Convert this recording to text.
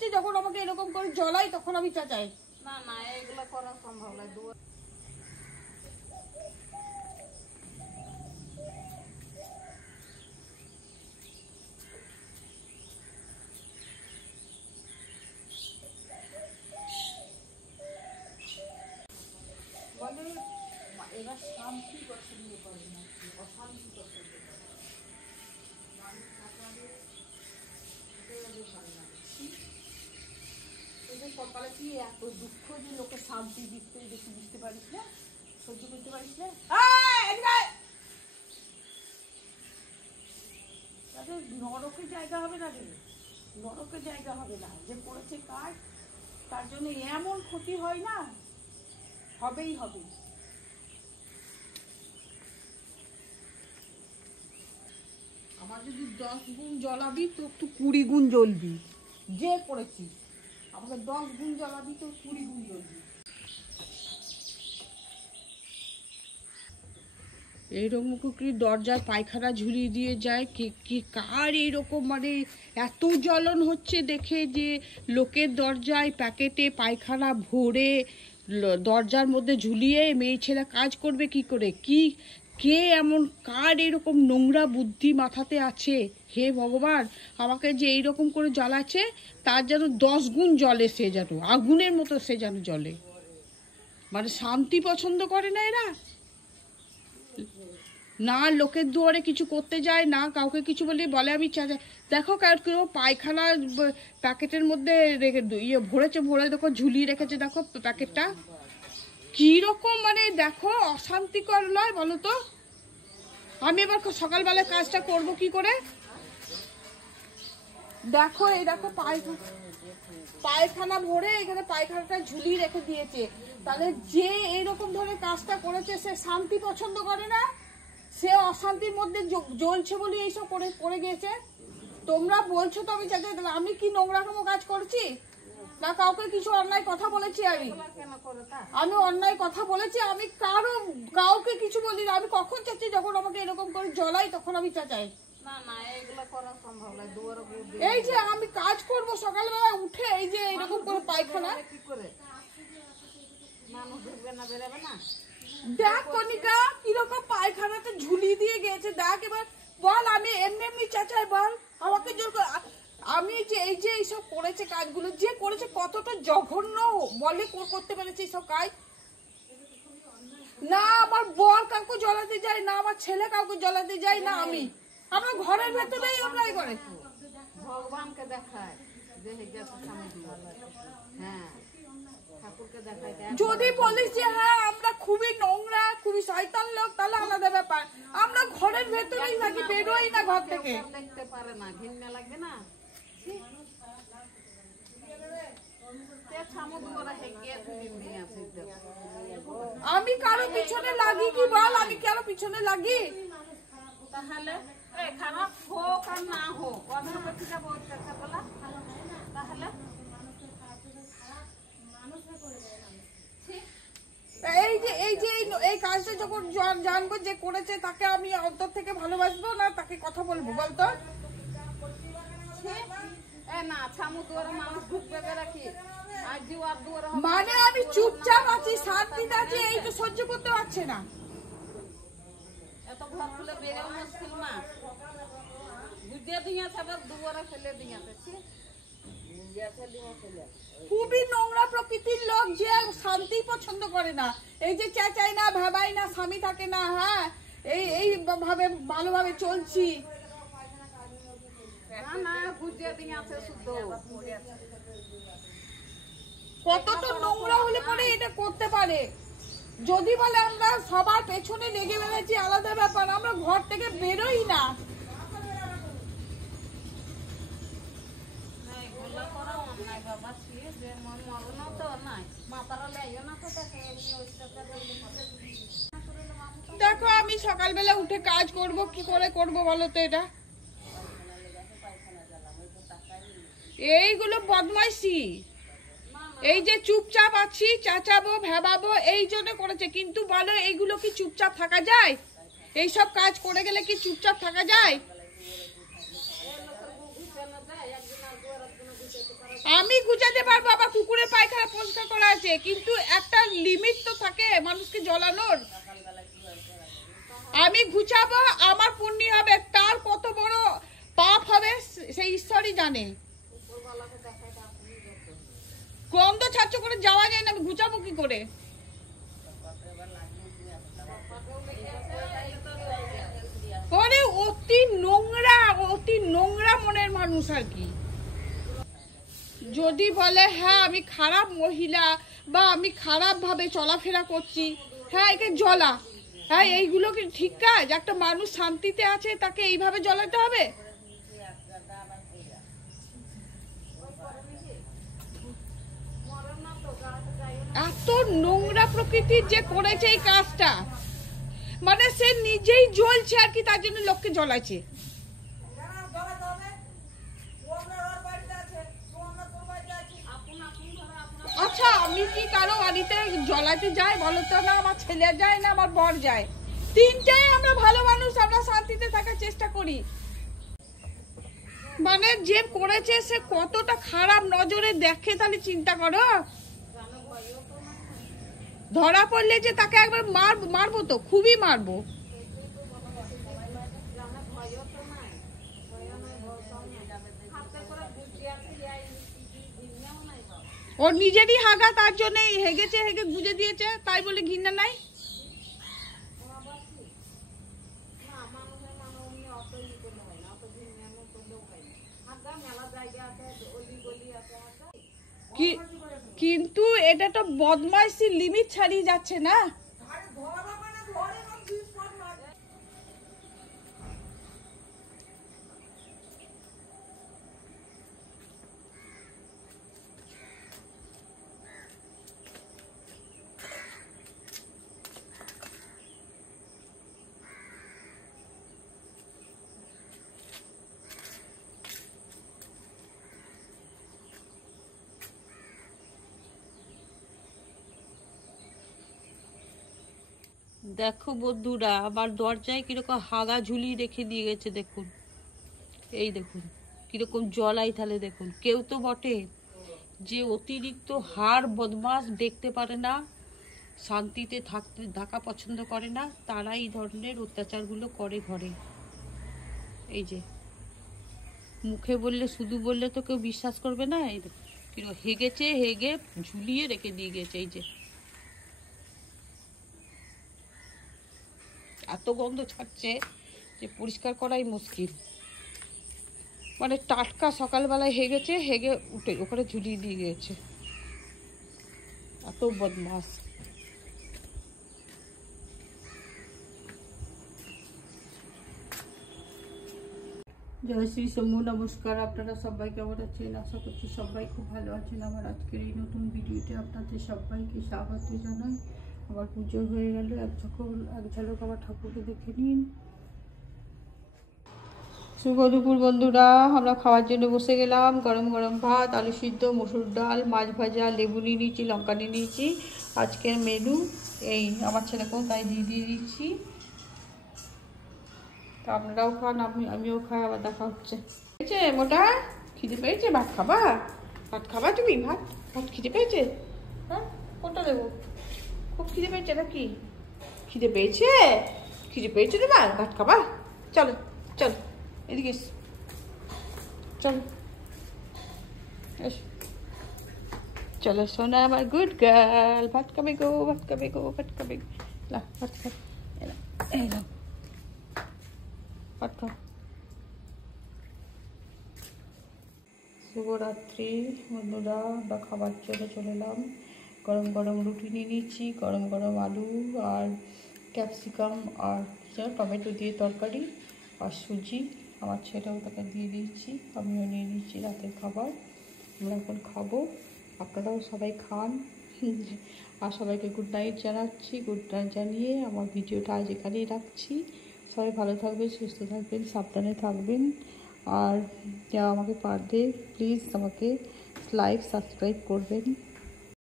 চাচ্ছি যখন আমাকে এরকম করে জ্বলাই তখন আমি চাচাই। না না এগুলো করা সম্ভব নয়। মানে এরা শান্তি পছন্দ করে না, অশান্তি পছন্দ করে। এদের কপালে কি এত দুঃখ যে লোকে শান্তি দিতে দেখি, বুঝতে পারিস না, সহ্য করতে পারিস না। তাদের নরকের জায়গা হবে না রে, নরকের জায়গা হবে না। যে করেছে কাজ তার জন্য এমন ক্ষতি হয় না, হবেই হবে। আমার যদি 10 গুণ জ্বলাবি তো তুই 20 গুণ জ্বলবি। যে করেছিস আমাকে 10 গুণ জ্বলাবি তো 20 গুণ জ্বলবি। এইরকম কি দরজায় পায়খানা ঝুলিয়ে দিয়ে যায়, কি কার এইরকম মানে এত জ্বলন হচ্ছে দেখে, যে লোকের দরজায় প্যাকেটে পায়খানা ভরে দরজার মধ্যে ঝুলিয়ে মেয়ে ছেলে কাজ করবে কি করে? কে এমন, কার এরকম নোংরা বুদ্ধি মাথাতে আছে? হে ভগবান, আমাকে যে এইরকম করে জ্বালাচ্ছে তার যেন 10 গুণ জ্বলে, সে যেন আগুনের মতো সে যেন জ্বলে। মানে শান্তি পছন্দ করে না এরা, না লোকের দুয়ারে কিছু করতে যায়, না কাউকে কিছু বলে আমি দেখো কেউ পায়খানা প্যাকেটের মধ্যে রেখে ভরে দেখো ঝুলিয়ে রেখেছে, দেখো প্যাকেটটা কি রকম, মানে দেখো অশান্তিকর নয় বলো তো? আমি এবার সকালবেলায় কাজটা করব কি করে? দেখো এই দেখো পায়খানা ভরে এখানে পায়খানাটা ঝুলিয়ে রেখে দিয়েছে। তাহলে যে এইরকম ধরে কাজটা করেছে সে শান্তি পছন্দ করে না, সে অশান্তির মধ্যে জ্বলছে বলে এইসব করে গিয়েছে। তোমরা বলছো তো আমি চাই, আমি কি নোংরা কোনো কাজ করছি? না কাউকে কিছু অন্যায় কথা বলেছি? আমি অন্যায় কথা বলেছি? আমি কাউকে কিছু বলি না। আমি কখন চাচ্ছি যখন আমাকে এরকম করে জ্বলাই তখন আমি চাচাই। না না এগুলো করা সম্ভব নয়। এই যে আমি কাজ করব সকালবেলা উঠে, এই যে এরকম করে পায়খানা কি করে মানুষ ঢুকবে না, বেরোবে না? দেখ কনিকা কিরকম পায়খানাতে ঝুলিয়ে দিয়ে গেছে, দেখ। এবার বল আমি এমনি চাচাই, বল আমাকে জোর করে। আমি যে এই যে এইসব করেছে কাজগুলো, যে করেছে কতটা জঘন্য বলে করতে পেরেছে এইসব কাজ। না আমার বর কাউকে জ্বলাতে যায়, না আমার ছেলে কাউকে জ্বলাতে যায়, না আমি। আমরা ঘরের ভেতরেই আমরা এই করে ভগবানকে দেখায় যে হ্যাঁ ঠাকুরকে দেখায়। যদি বলিস যে হ্যাঁ আমরা খুবই নোংরা, খুবই শয়তান লোক, তাহলে আলাদা ব্যাপার। আমরা ঘরের ভেতরেই থাকি, বেরোই না ঘর থেকে। দেখতে পারে না, ঘৃণা লাগবে না? আমি কারো পিছনে লাগি কি বল? আমি কারো পিছনে লাগি? তাহলে খারাপ হোক আর না হোক তাহলে এই কাজটা যখন জানবো যে করেছে তাকে আমি অন্তর থেকে ভালোবাসবো না তাকে কথা বলবো বলতো? না ছামু দুয়ারে মানুষ ঢুকবে রাখি, মানে আমি চুপচাপ আছি, শান্তিতে আছি, এই তো সহ্য করতে পারছে না। এত ঘর খুলে বেরোও মুশকিল না, বুঝিয়ে দিয়েছে আবার দুয়ারে ফেলে দিয়েছে। খুবই নোংরা প্রকৃতির লোক, যে শান্তি পছন্দ করে না। এই যে চেঁচাই না, ভাবাই না, স্বামী থাকে না, হ্যাঁ এই ভাবে ভালোভাবে চলছি। কতটা নোংরা হলে পরে এটা করতে পারে? যদি বলে আমরা সবার পেছনে লেগে বেড়াচ্ছি আলাদা ব্যাপার, আমরা ঘর থেকে বেরোই না। দেখো আমি সকালবেলা উঠে কাজ করব, কি করে করব বলো তো? এটা এইগুলো বদমাইশি। এই যে চুপচাপ আছি, চাচাবো ভেবাবো এই জন্য করেছে। কিন্তু বলো এইগুলো কি চুপচাপ থাকা যায়? এইসব কাজ করে গেলে কি চুপচাপ থাকা যায়? আমি পরিষ্কার করা আছে, কিন্তু একটা লিমিট তো থাকে মানুষকে জ্বলানোর। আমি ঘুচাবো, আমার পুণ্য হবে, তার কত বড় পাপ হবে সেই ঈশ্বরই জানে। গন্ধ ছাড়ছো করে যাওয়া যায় না, আমি ঘুচাবো কি করে? ওরে অতি নোংরা মনের মানুষ আর কি। যদি বলে হ্যাঁ আমি খারাপ মহিলা বা আমি খারাপ ভাবে চলাফেরা করছি, হ্যাঁ একে জ্বলা, হ্যাঁ এইগুলো কি ঠিক কাজ? একটা মানুষ শান্তিতে আছে তাকে এইভাবে জ্বলাতে হবে? এত নোংরা প্রকৃতির যে করেছে এই কাজটা, মানে সে নিজেই জ্বলছে আর কি, তার জন্য লোককে জ্বলাচ্ছে। আচ্ছা আমি কি কারো বাড়িতে জ্বলাতে যাই বলো তো? না আমার ছেলে যায়, না আমার বর যায়, তিনটাই আমরা ভালো মানুষ, আমরা শান্তিতে থাকার চেষ্টা করি। মানে যে করেছে সে কতটা খারাপ নজরে দেখে, তাহলে চিন্তা করো। ধরা পড়লে যে তাকে একবার মারবো তো, খুবই মারবো। ওর নিজেরই হাগা, তার জন্য হেগেছে, হেগে গুজে দিয়েছে, তাই বলে ঘৃণা নাই? কিন্তু এটা তো বদমাইশি লিমিট ছাড়িয়ে যাচ্ছে না? দেখো বন্ধুরা, আবার দরজায় কিরকম হাগা ঝুলিয়ে রেখে দিয়ে গেছে, দেখুন। এই দেখুন কিরকম জলাই, তাহলে দেখুন। কেউ তো বটে যে অতিরিক্ত হার বদমাস, দেখতে পারে না, শান্তিতে থাকা পছন্দ করে না, তারা এই ধরনের অত্যাচারগুলো করে ঘরে। এই যে মুখে বললে, শুধু বললে তো কেউ বিশ্বাস করবে না। এই দেখুন কিরকম হেগেছে, হেগে ঝুলিয়ে রেখে দিয়ে গেছে। এই যে এত গন্ধ ছাড়ছে যে পরিষ্কার করাই মুশকিল। মানে টাটকা সকালবেলায় হেগেছে, হেগে উঠে ওখানে ঝুলিয়ে দিয়ে গেছে। এত বদমাস। জয় শ্রী শম্ভু, নমস্কার। আপনারা সবাই কেমন আছেন? আশা করছি সবাই খুব ভালো আছেন। আমার আজকের এই নতুন ভিডিওতে আপনাদের সবাইকে স্বাগত জানাই। আবার পুজো হয়ে গেল, এক ঝলক আবার ঠাকুরকে দেখে নিন। শুভ দুপুর বন্ধুরা, আমরা খাওয়ার জন্য বসে গেলাম। গরম গরম ভাত, আলু সিদ্ধ, মসুর ডাল, মাছ ভাজা, লেবু নিয়ে নিয়েছি, লঙ্কা নিয়ে নিয়েছি। আজকের মেনু এই। আমার ছেলেকেও তাই দিয়ে দিচ্ছি। তা আপনারাও খান, আমিও খাই, আবার দেখা হচ্ছে। পেয়েছে মোটা? খিদে পেয়েছে? ভাত খাবা? ভাত খাবা তুমি? ভাত খিদে পেয়েছে? হ্যাঁ, কোনটা দেবো? খুব খিদে পেয়েছে নাকি? খিদে পেয়েছে? খিদে পেয়েছে তোমার? ভাত খাবা? চলো চলো এদিকে চলো, চলো সোনা আমার গুড গার্ল। ভাত খাবে গো, ভাত খাবে গো, ভাত খাবে। ভাত খাবে, এই নাও ভাত খাও। শুভরাত্রি বন্ধুরা, আমরা খাবার জন্য চলে এলাম। গরম গরম রুটি নিয়ে নিচ্ছি, গরম গরম আলু আর ক্যাপসিকাম আর টমেটো দিয়ে তরকারি আর সুজি। আমার ছেলেও তাকে দিয়ে দিচ্ছি, আমিও নিয়ে নিচ্ছি রাতের খাবার। আমরা এখন খাবো, আপনারাও সবাই খান। আর সবাইকে গুড নাইট জানাচ্ছি। গুড নাইট জানিয়ে আমার ভিডিওটা আজ এখানেই রাখছি। সবাই ভালো থাকবেন, সুস্থ থাকবেন, সাবধানে থাকবেন। আর যারা আমাকে পারবে প্লিজ আমাকে লাইক সাবস্ক্রাইব করবেন।